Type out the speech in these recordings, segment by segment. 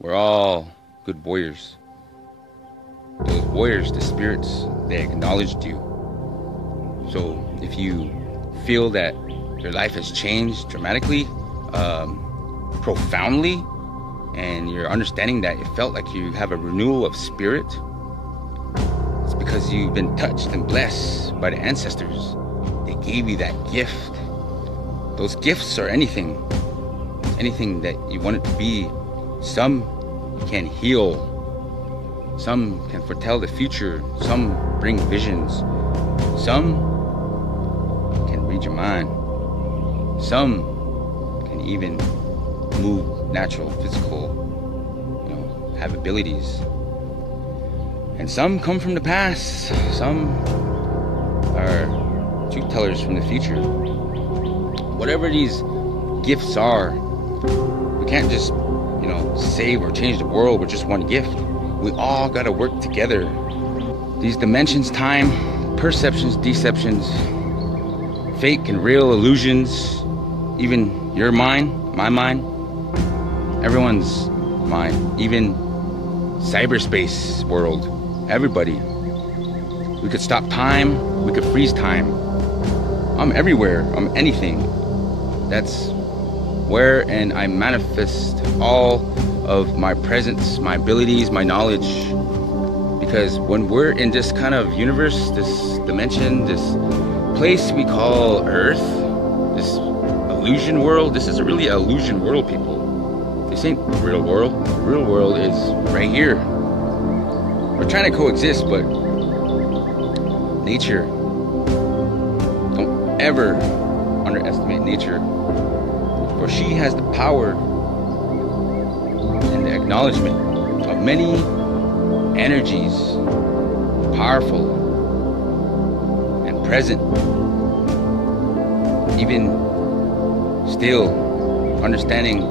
We're all good warriors. Those warriors, the spirits, they acknowledged you. So if you feel that your life has changed dramatically, profoundly, and you're understanding that it felt like you have a renewal of spirit, it's because you've been touched and blessed by the ancestors. They gave you that gift. Those gifts are anything that you want it to be. Some can heal, some can foretell the future, some bring visions, some can read your mind, some can even move natural, physical, have abilities. And some come from the past, some are truth tellers from the future. Whatever these gifts are, we can't just save or change the world with just one gift. We all got to work together. These dimensions, time, perceptions, deceptions, fake and real illusions, even your mind, my mind, everyone's mind, even cyberspace world, everybody. We could stop time, we could freeze time. I'm everywhere, I'm anything. That's where, and I manifest all of my presence, my abilities, my knowledge. Because when we're in this kind of universe, this dimension, this place we call Earth, this illusion world, this is really an illusion world, people. This ain't the real world. The real world is right here. We're trying to coexist, but nature, don't ever underestimate nature. For she has the power and the acknowledgement of many energies, powerful and present, even still understanding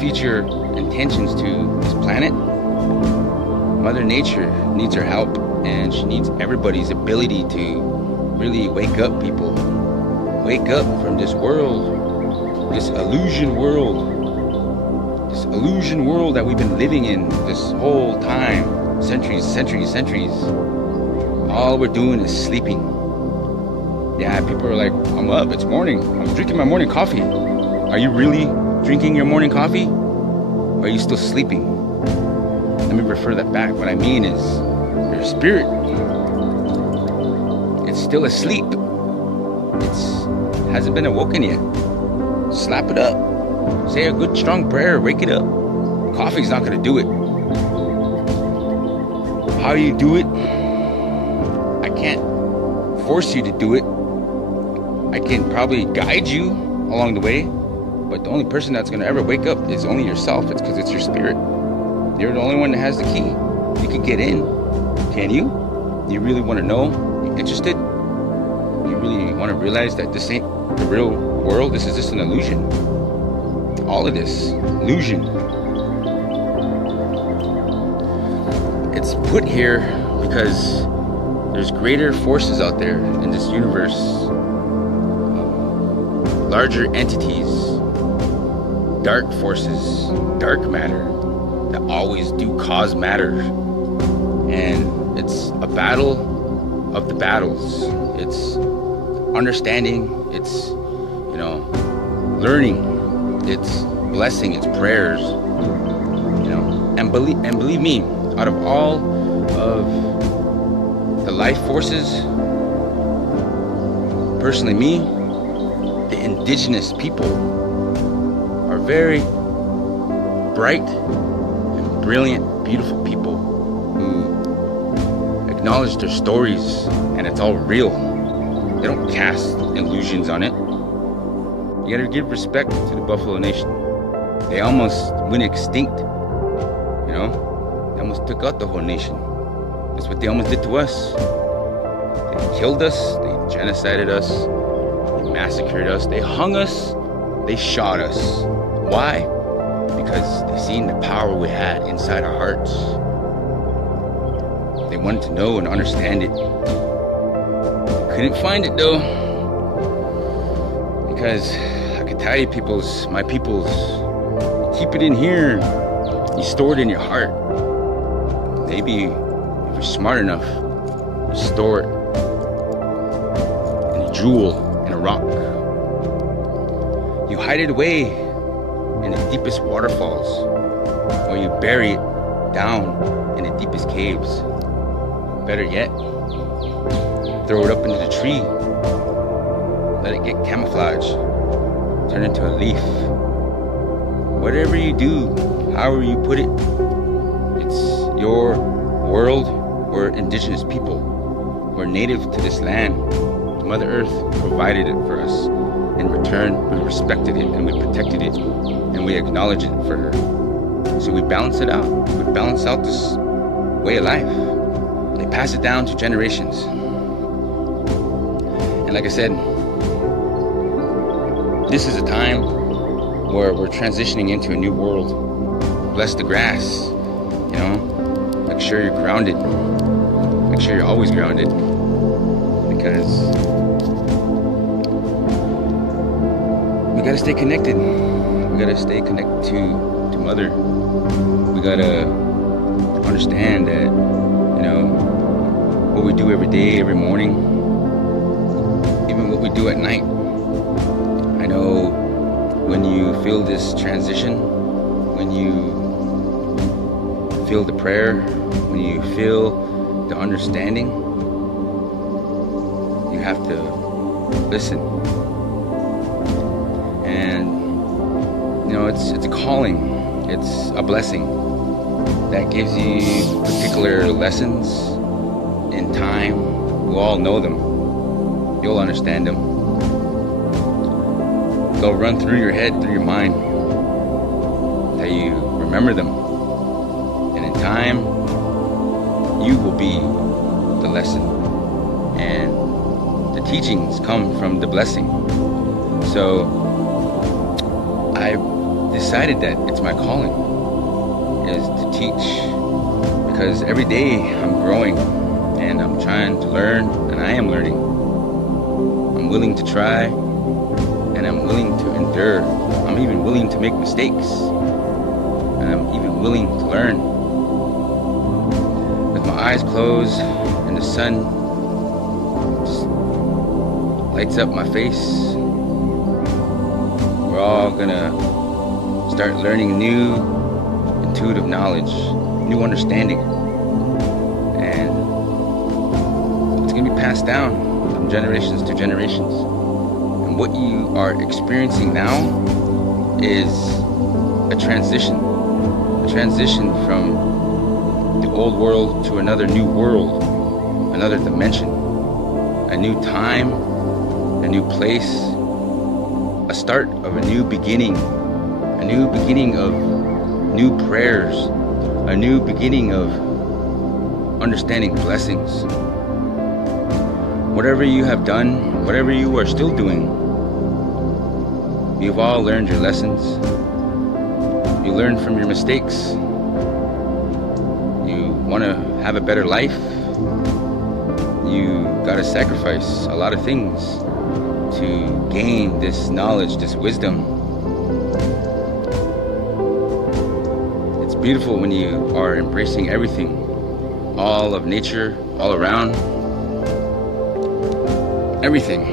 future intentions to this planet. Mother Nature needs her help, and she needs everybody's ability to really wake up, people. Wake up from this world. This illusion world that we've been living in this whole time, centuries. All we're doing is sleeping. Yeah, people are like, I'm up, it's morning, I'm drinking my morning coffee. Are you really drinking your morning coffee? Or are you still sleeping? Let me refer that back. What I mean is, your spirit, it's still asleep. It hasn't been awoken yet. Slap it up. Say a good strong prayer. Wake it up. Coffee's not gonna do it. How you do it, I can't force you to do it. I can probably guide you along the way, but the only person that's gonna ever wake up is only yourself. It's because it's your spirit. You're the only one that has the key. You can get in. Can you? You really want to know? You interested? You really want to realize that this ain't the real world? This is just an illusion. All of this illusion. It's put here because there's greater forces out there in this universe, larger entities, dark forces, dark matter that always do cause matter. And it's a battle of the battles. It's understanding, it's learning, it's blessing, it's prayers, and believe me, out of all of the life forces, personally me, the indigenous people are very bright and brilliant, beautiful people who acknowledge their stories, and it's all real. They don't cast illusions on it. You gotta give respect to the Buffalo Nation. They almost went extinct, They almost took out the whole nation. That's what they almost did to us. They killed us, they genocided us, they massacred us, they hung us, they shot us. Why? Because they seen the power we had inside our hearts. They wanted to know and understand it. Couldn't find it though, because I could tell you, my peoples, keep it in here. You store it in your heart. Maybe if you're smart enough, you store it in a jewel, in a rock. You hide it away in the deepest waterfalls, or you bury it down in the deepest caves. Better yet, throw it up into the tree. Let it get camouflage, turn into a leaf. Whatever you do, however you put it, it's your world. We're indigenous people. We're native to this land. Mother Earth provided it for us. In return, we respected it and we protected it and we acknowledge it for her. So we balance it out. We balance out this way of life. They pass it down to generations. And like I said, this is a time where we're transitioning into a new world. Bless the grass, you know, make sure you're grounded. Make sure you're always grounded, because we gotta stay connected. We gotta stay connected to Mother. We gotta understand that, you know, what we do every day, every morning, even what we do at night. I know when you feel this transition, when you feel the prayer, when you feel the understanding, you have to listen. And you know, it's a calling, it's a blessing that gives you particular lessons in time. We'll all know them. You'll understand them. They'll run through your head, through your mind, that you remember them. And in time, you will be the lesson. And the teachings come from the blessing. So I decided that it's my calling, is to teach. Because every day I'm growing and I'm trying to learn, and I am learning. I'm willing to try, and I'm willing to endure. I'm even willing to make mistakes, and I'm even willing to learn. With my eyes closed and the sun just lights up my face, we're all gonna start learning new intuitive knowledge, new understanding, and it's gonna be passed down from generations to generations. What you are experiencing now is a transition from the old world to another new world, another dimension, a new time, a new place, a start of a new beginning of new prayers, a new beginning of understanding blessings. Whatever you have done, whatever you are still doing, you've all learned your lessons. You learn from your mistakes. You want to have a better life. You got to sacrifice a lot of things to gain this knowledge, this wisdom. It's beautiful when you are embracing everything, all of nature, all around. Everything.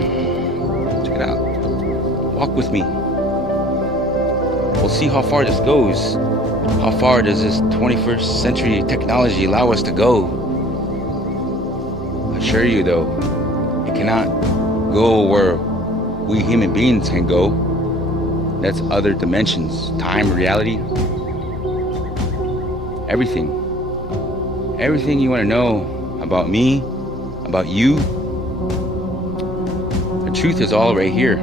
Check it out. Walk with me. We'll see how far this goes. How far does this 21st century technology allow us to go? I assure you though, it cannot go where we human beings can go. That's other dimensions, time, reality. Everything. Everything you want to know about me, about you, the truth is all right here.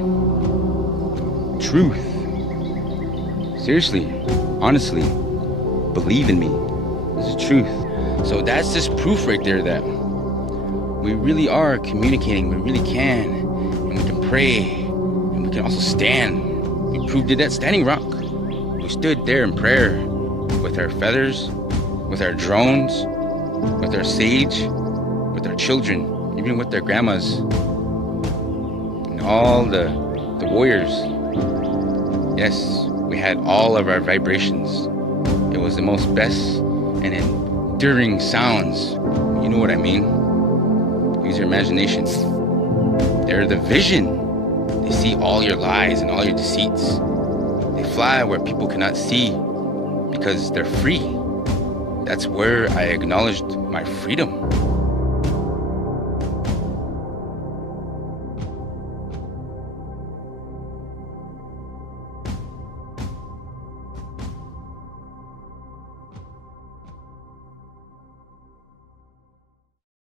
Truth. Seriously, honestly, believe in me. This is truth. So that's just proof right there that we really are communicating. We really can. And we can pray. And we can also stand. We proved it at Standing Rock. We stood there in prayer with our feathers, with our drones, with our sage, with our children, even with their grandmas, and all the warriors. Yes, we had all of our vibrations It was the most best and enduring sounds. You know what I mean? Use your imagination. They're the vision. They see all your lies and all your deceits. They fly where people cannot see because they're free. That's where I acknowledged my freedom.